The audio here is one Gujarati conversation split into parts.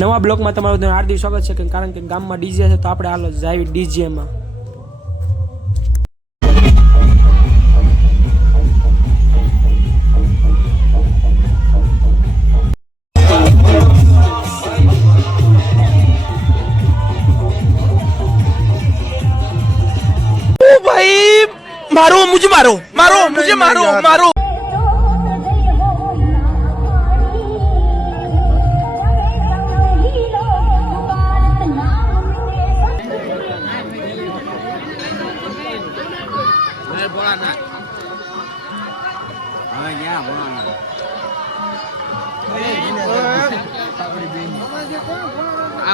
નવા બ્લોગમાં તમારું હાર્દિક સ્વાગત છે કારણ કે ગામમાં ડીજે છે તો આપણે હાલો જાવી ડીજેમાં. મારો મુજે મારો મારો મુજે મારો મારો.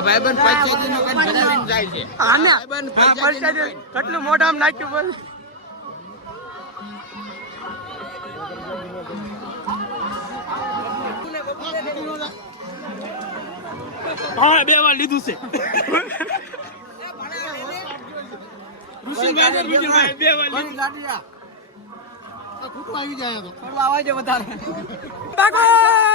આ ભાઈબંધ પંચાયતી નો કઈ બધાને જાય છે. ભાઈબંધ પંચાયતી કેટલું મોઢામાં નાખ્યું બોલ. હા બે વાર લીધું છે. ઋષિભાઈ ને ઋષિભાઈ બે વાર લીધું. બપોરે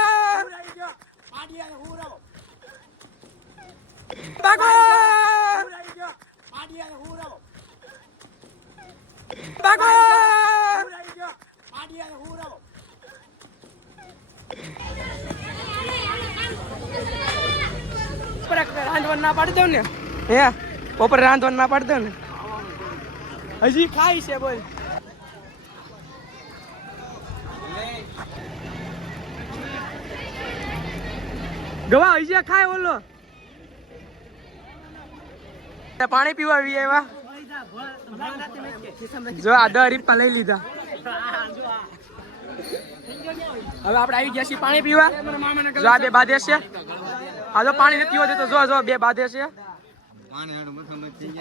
રાંધવાનું ના પાડી દઉં ને? હે? બપોરે રાંધવાનું ના પાડી દઉં ને? હજી ખાય છે બોલ. ગવા હજી ખાય બોલો પાણી પીવા આવી એવા જો આ દર રીપા લઈ લીધા. હવે આપણે આવી ગયા છીએ પાણી પીવા. જો આ બે બાધે છે. આ જો પાણી નથી હોતું તો જો જો બે બાધે છે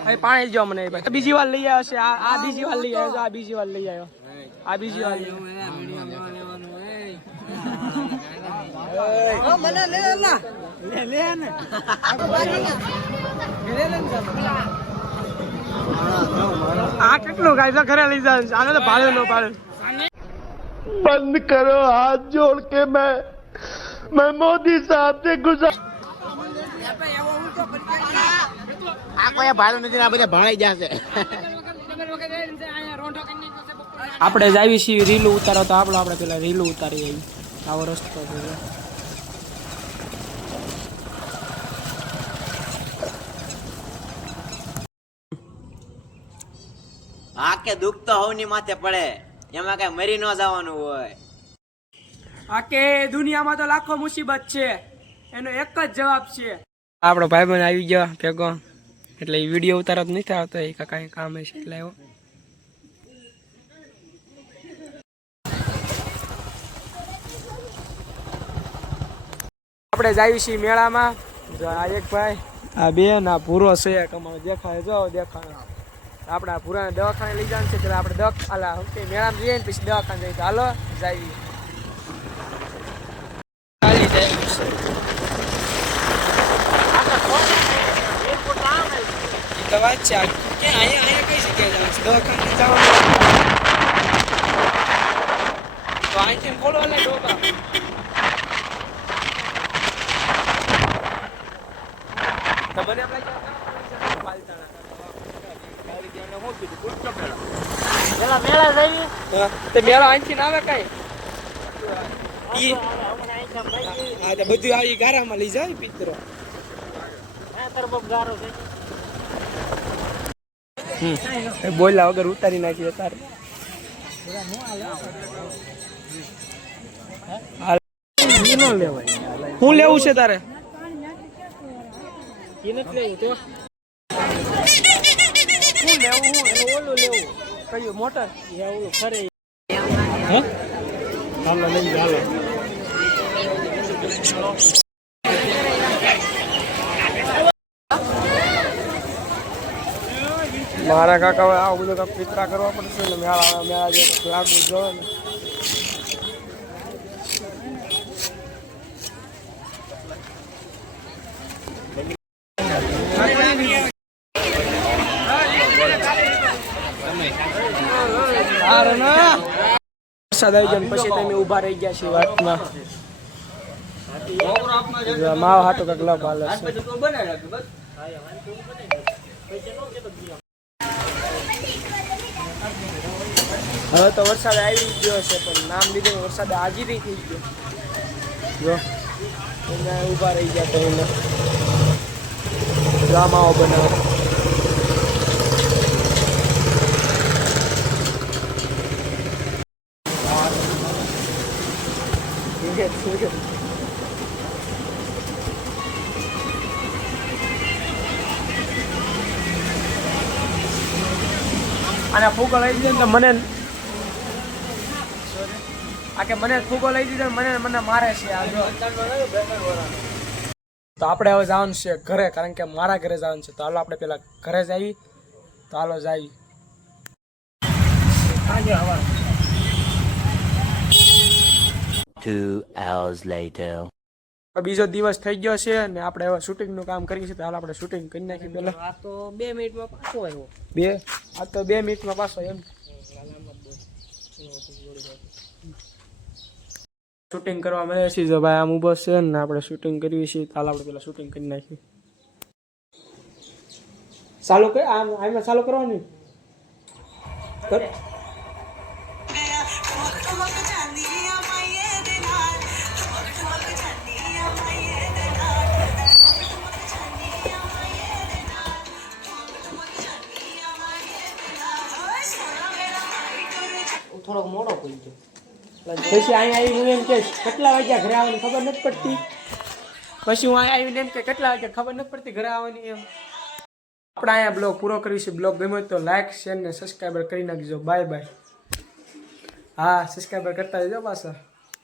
હવે પાણી જો મને ભાઈ બીજી વાર લઈ આવ્યો છે આ આ બીજી વાર લઈ આવ્યો છે આ બીજી વાર લઈ આવ્યો આ બીજી વાર લઈ આવ્યો. આ કેટલું ગાય ઘરે લઈ જાય આને તો ભાડે નો પાડે बंद करो हाथ जोड़ के मैं मैं मोदी साहब से गुजार આ કોઈ ભાડું નથી આ બધા ભાડાઈ જશે. આપણે જ આવી છીએ રીલું ઉતારો તો આપણે આપણે પેલા રીલું ઉતારી આવી આવો રસ્તો છે. હા કે દુઃખ તો હવની માથે પડે. એમાં કઈ મરી ન જવાનું હોય. આ કે દુનિયામાં તો લાખો મુસીબત છે. એનો એક જ જવાબ છે. આપણો ભાઈ ભાઈબંધ આવી ગયો ભેગો. એટલે એ વીડિયો ઉતારો તો નથી આવતો એ કાંઈ કામ હશે એટલે આવ્યો આપણે જઈએ છીએ મેળામાં. જો આ એક ભાઈ, આ બેન, આ પૂરો છે કમાવ દેખાય, જો દેખાય આપણે આ પૂરાને દવાખાને લઈ જવાનું છે એટલે આપણે દવા આલા મેળામાં જઈએ ને પછી દવાખાને જઈએ. હાલો જઈએ ચાલી જાય એવું છે. વાત છે. કે અહીંયા અહીંયા કઈ જગ્યાએ જવાનું છે? દવાખાને જવાનું તો અહીંથી ખોલો એટલે ડોબા. બને આપણે મેળો અહીંથી ના આવે કઈ? બધું આવી ગારામાં લઈ જાય પિતરો. હમ એ બોલ્યા વગર ઉતારી નાખીએ તારે હું લેવું છે તારે? મોટર ખરે હા હાલો લઈ હાલો મારા કાકા હવે આવું બધું કાંઈક પિતરા કરવા પડશે ને, મેળા મેળા જે લાગુ જો ને. વરસાદ આવી ગયો ને પછી તમે ઊભા રહી ગયા છીએ વાતમાં. જો માવ હાટો કાંક લપ હાલે છે. હવે તો વરસાદ આવી ગયો છે, પણ નામ લીધે વરસાદ આજી નહીં થઈ ગયો. જો, એને ઊભા રહી ગયા તો એને. ડ્રામાઓ બનાવો. અને ફૂગો આવી ને તો મને આ કે મને ફૂગો લઈ દીધો મને મને મારે છે આ જો. તો આપણે હવે જવાનું છે ઘરે કારણ કે મારા ઘરે જવાનું છે. તો હાલો આપણે પેલા ઘરે જઈએ. તો હાલો જઈએ Two hours later. હવે બીજો દિવસ થઈ ગયો છે અને આપણે હવે શૂટિંગનું કામ કરીએ છીએ. તો હાલ આપણે શૂટિંગ કરી નાખીએ પહેલાં. આ તો બે મિનિટમાં પાછો આવ્યો. બે? આ તો બે મિનિટમાં પાછો એમ. શૂટિંગ કરવા મળે છે. તો ભાઈ આમ ઊભો છે ને આપણે શૂટિંગ કરવી છે હાલ આપણે પેલા શૂટિંગ કરી નાખીએ. ચાલુ કર, આમ, આમાં ચાલુ કરવાની? કર. થોડોક મોડો પડી ગયો પછી અહીંયા આવી હું એમ કે કેટલા વાગ્યા ઘરે આવવાની ખબર નથી પડતી? પછી હું અહીંયા આવીને એમ કે કેટલા વાગ્યા? ખબર નથી પડતી ઘરે આવવાની એમ. આપણે અહીંયા બ્લોગ પૂરો કરીશું બ્લોગ ગમ્યો તો લાઈક, શેર ને સબસ્ક્રાઈબર કરી નાખજો. Bye bye. હા સબસ્ક્રાઈબર કરતા રહેજો પાછા.